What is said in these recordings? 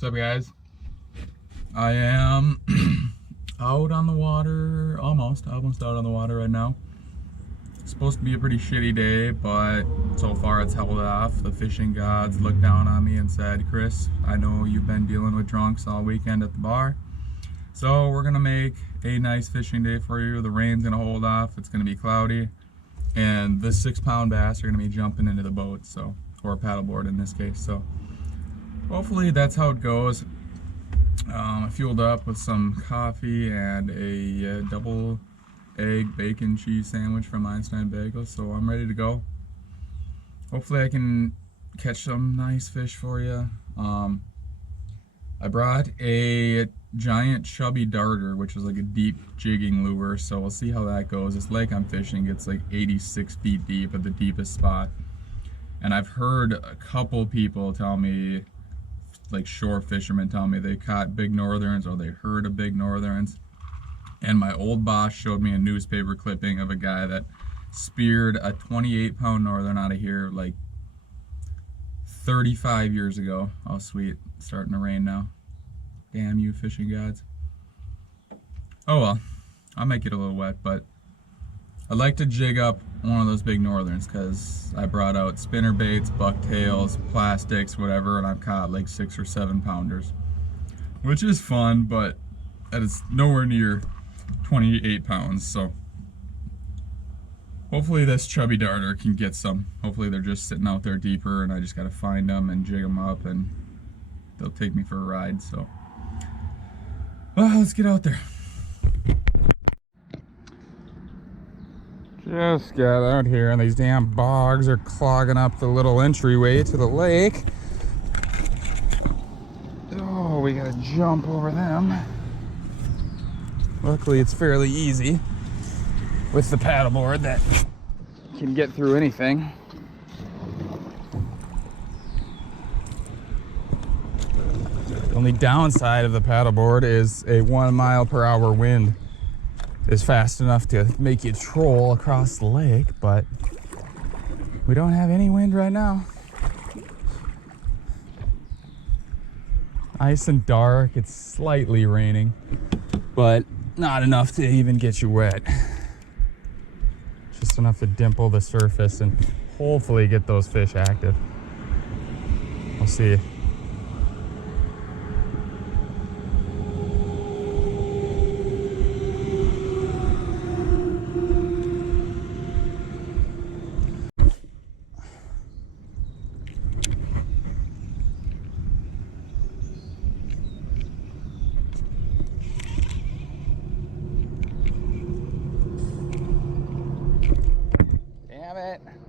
What's up, guys? I am out on the water, almost out on the water right now. It's supposed to be a pretty shitty day, but so far it's held off. The fishing gods looked down on me and said, Chris, I know you've been dealing with drunks all weekend at the bar, so we're gonna make a nice fishing day for you. The rain's gonna hold off, it's gonna be cloudy, and the 6-pound bass are gonna be jumping into the boat, so, or paddleboard in this case. So hopefully that's how it goes. I fueled up with some coffee and a double egg bacon cheese sandwich from Einstein Bagels, so I'm ready to go. Hopefully I can catch some nice fish for you. I brought a giant chubby darter, which is like a deep jigging lure, so we'll see how that goes. This lake I'm fishing gets like 86 feet deep at the deepest spot, and I've heard a couple people tell me, like shore fishermen tell me they caught big northerns or they heard of big northerns. And my old boss showed me a newspaper clipping of a guy that speared a 28-pound northern out of here like 35 years ago. Oh sweet, it's starting to rain now. Damn you fishing gods. Oh well, I might get a little wet, but I'd like to jig up one of those big northerns because I brought out spinner baits, bucktails, plastics, whatever, and I've caught like 6 or 7 pounders, which is fun, but that is nowhere near 28 pounds. So hopefully this chubby darter can get some. Hopefully they're just sitting out there deeper and I just got to find them and jig them up and they'll take me for a ride. So well, let's get out there. Just got out here and these damn bogs are clogging up the little entryway to the lake. Oh, we gotta jump over them. Luckily it's fairly easy with the paddleboard that can get through anything. The only downside of the paddleboard is a 1 mile per hour wind is fast enough to make you troll across the lake, but we don't have any wind right now. Nice and dark, it's slightly raining, but not enough to even get you wet. Just enough to dimple the surface and hopefully get those fish active. We'll see.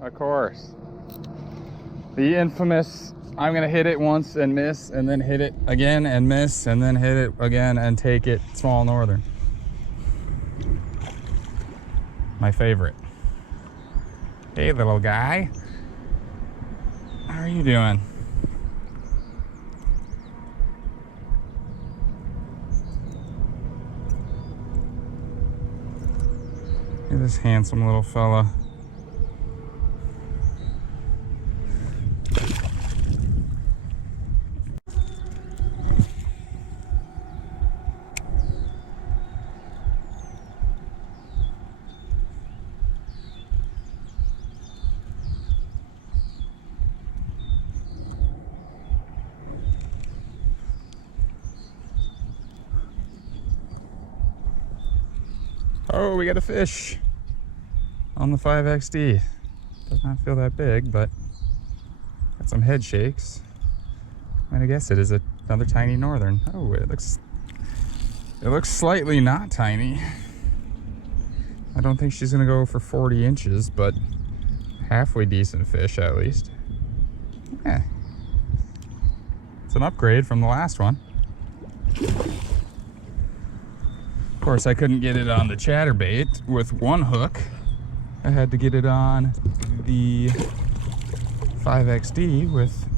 Of course. The infamous, I'm gonna hit it once and miss, and then hit it again and miss, and then hit it again and take it, small northern. My favorite. Hey little guy. How are you doing? Look at this handsome little fella. Oh, we got a fish on the 5XD. Does not feel that big, but got some head shakes. I'm gonna guess it is another tiny northern. Oh, it looks slightly not tiny. I don't think she's gonna go for 40 inches, but halfway decent fish at least. Yeah, it's an upgrade from the last one. Of course, I couldn't get it on the chatterbait with one hook. I had to get it on the 5XD with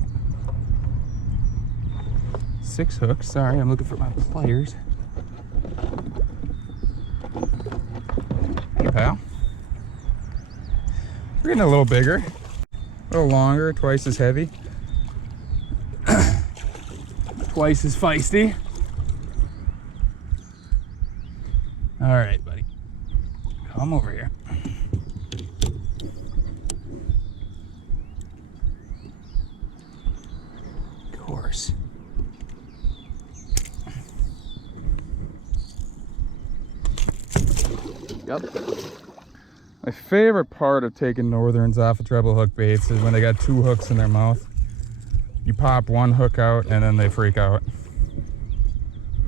6 hooks. Sorry, I'm looking for my pliers. Hey, pal. We're getting a little bigger, a little longer, twice as heavy. twice as feisty. All right, buddy. Come over here. Of course. Yep. My favorite part of taking northerns off of treble hook baits is when they got two hooks in their mouth. You pop one hook out and then they freak out.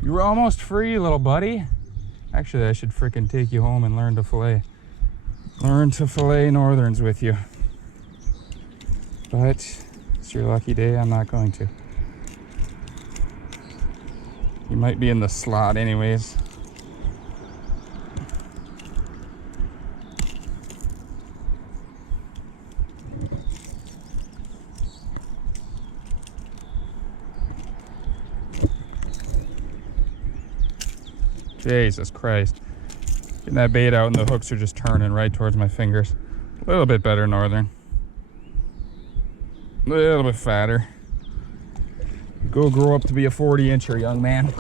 You were almost free, little buddy. Actually, I should frickin' take you home and learn to fillet. Learn to fillet northerns with you. But it's your lucky day, I'm not going to. You might be in the slot anyways. Jesus Christ. Getting that bait out and the hooks are just turning right towards my fingers. A little bit better northern. A little bit fatter. Go grow up to be a 40-incher, young man.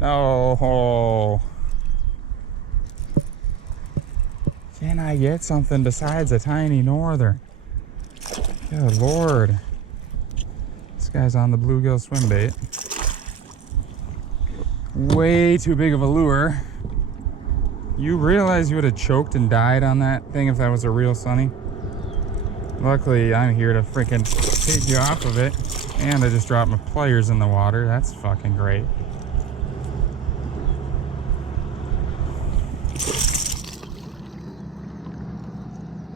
No. Can I get something besides a tiny northern? Good Lord. This guy's on the bluegill swim bait. Way too big of a lure. You realize you would have choked and died on that thing if that was a real sunny? Luckily, I'm here to freaking take you off of it. And I just dropped my pliers in the water. That's fucking great.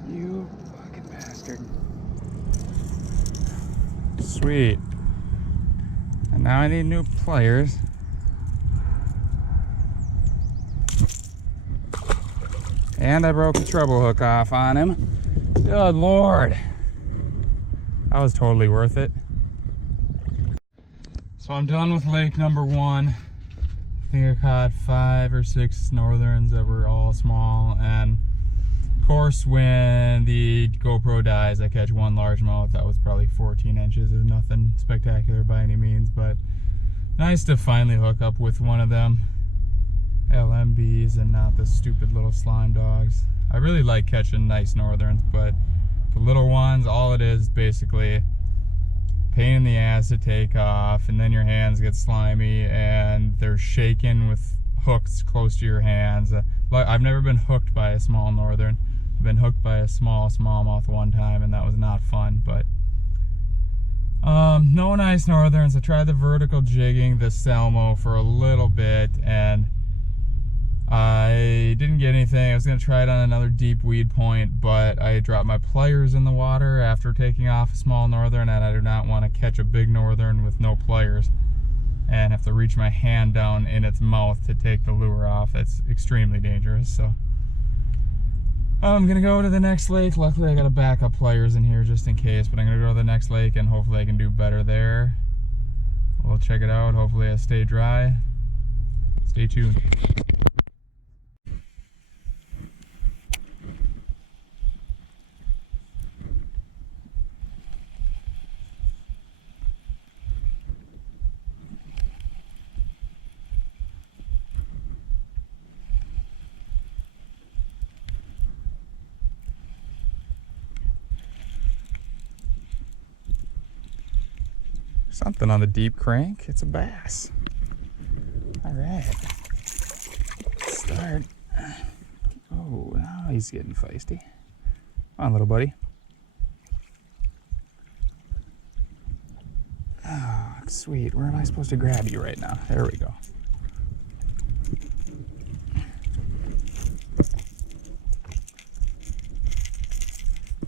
You fucking bastard. Sweet. And now I need new pliers. And I broke the treble hook off on him. Good Lord. That was totally worth it. So I'm done with lake number one. I think I caught 5 or 6 northerns that were all small. And of course, when the GoPro dies, I catch one largemouth. That was probably 14 inches. It was nothing spectacular by any means, but nice to finally hook up with one of them LMBs and not the stupid little slime dogs. I really like catching nice northerns, but the little ones, all it is basically pain in the ass to take off, and then your hands get slimy and they're shaking with hooks close to your hands. I've never been hooked by a small northern. I've been hooked by a smallmouth one time, and that was not fun. But no nice northerns. I tried the vertical jigging, the Selmo, for a little bit, and I didn't get anything. I was going to try it on another deep weed point, but I dropped my pliers in the water after taking off a small northern, and I do not want to catch a big northern with no pliers and have to reach my hand down in its mouth to take the lure off. That's extremely dangerous. So I'm going to go to the next lake. Luckily, I got a backup pliers in here just in case, but I'm going to go to the next lake and hopefully I can do better there. We'll check it out. Hopefully I stay dry. Stay tuned. Something on the deep crank. It's a bass. All right. Let's start. Oh, now he's getting feisty. Come on, little buddy. Oh, sweet. Where am I supposed to grab you right now? There we go.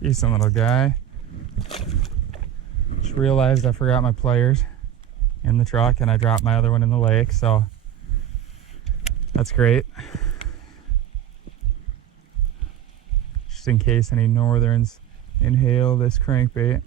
Decent little guy. Realized I forgot my pliers in the truck and I dropped my other one in the lake, so that's great. Just in case any northerns inhale this crankbait.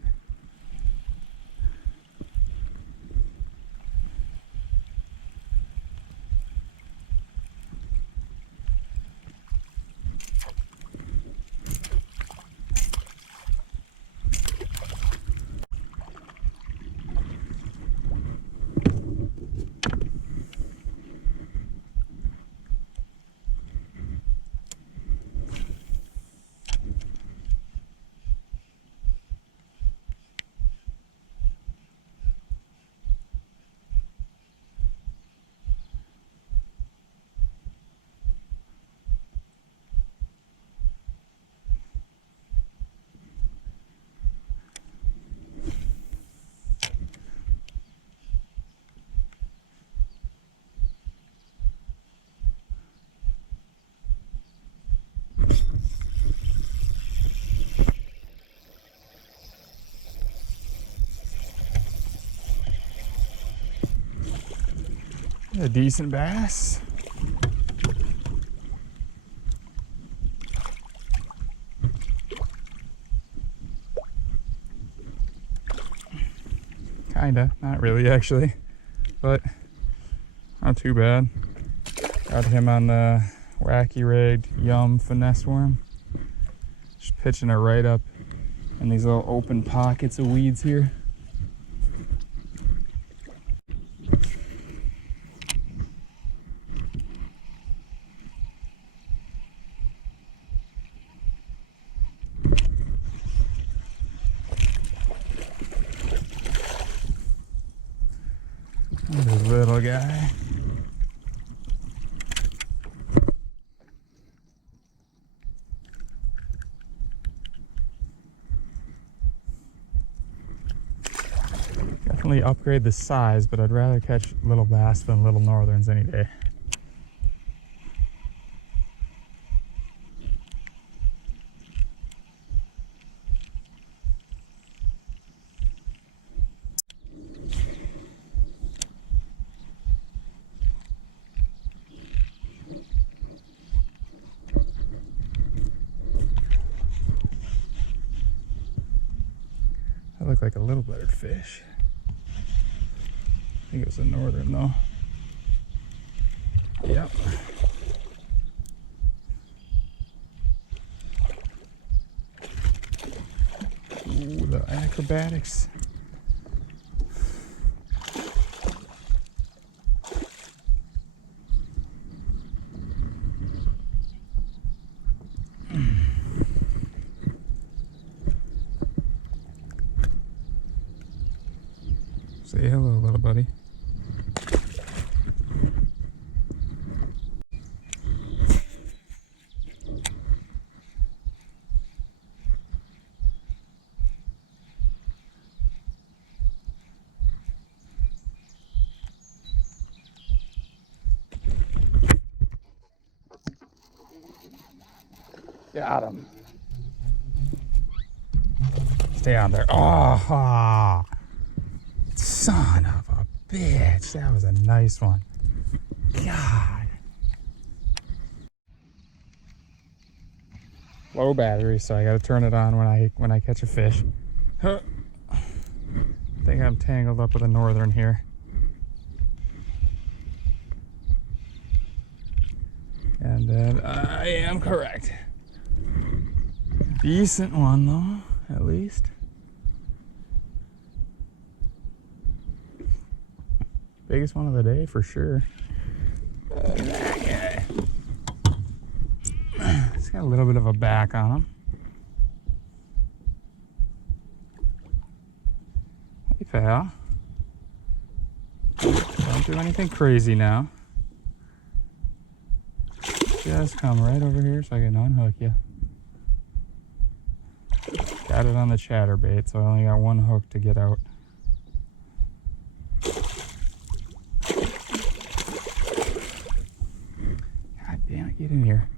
A decent bass. Kinda, not really actually, but not too bad. Got him on the wacky rigged Yum finesse worm. Just pitching it right up in these little open pockets of weeds here. This little guy. Definitely upgrade the size, but I'd rather catch little bass than little northerns any day. That looked like a little better fish. I think it was a northern though. Yep. Ooh, the acrobatics. Say hello, little buddy. Got him. Stay on there. Oh, son of a bitch. That was a nice one. God. Low battery, so I gotta turn it on when I catch a fish. I think I'm tangled up with a northern here. And then I am correct. Decent one though, at least. Biggest one of the day for sure. That guy. It's got a little bit of a back on him. Hey pal. Don't do anything crazy now. Just come right over here so I can unhook you. Got it on the chatterbait, so I only got one hook to get out. God damn it, get in here.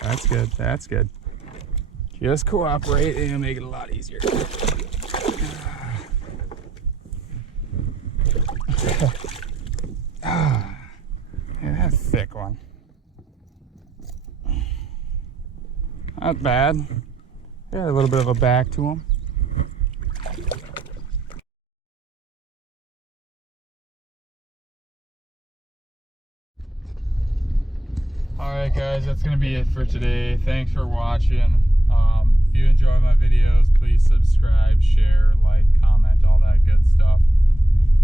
That's good, that's good. Just cooperate and it'll make it a lot easier. Yeah, that's a thick one. Not bad. Yeah, a little bit of a back to him. Alright guys, that's going to be it for today. Thanks for watching. If you enjoy my videos, please subscribe, share, like, comment, all that good stuff.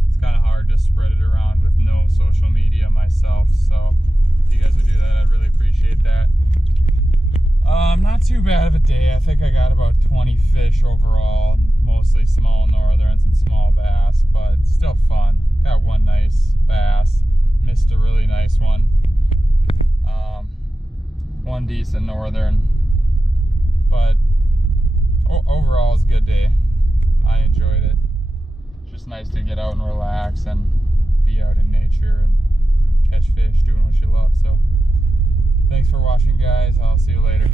It's kind of hard to spread it around with no social media myself, so if you guys would do that, I'd really appreciate that. Not too bad of a day. I think I got about 20 fish overall, mostly small northerns and small bass, but still fun. Got one nice bass, missed a really nice one. One decent northern, but overall it's a good day. I enjoyed it. It's just nice to get out and relax and be out in nature and catch fish, doing what you love. So thanks for watching guys. I'll see you later.